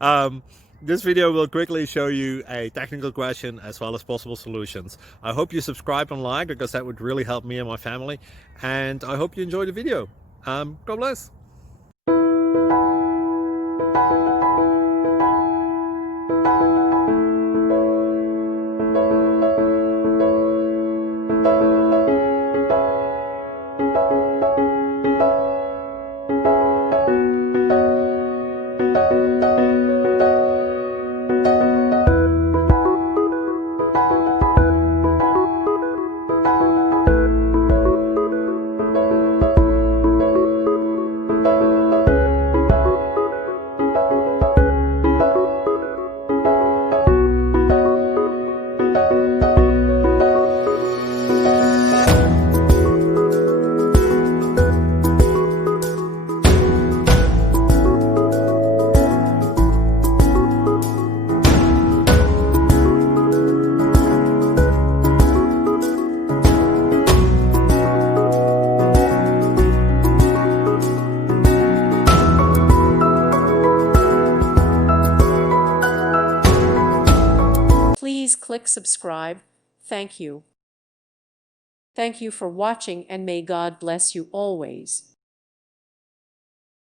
um, this video will quickly show you a technical question as well as possible solutions. I hope you subscribe and like, because that would really help me and my family. And I hope you enjoy the video. God bless. Please click subscribe. Thank you. Thank you for watching, and may God bless you always.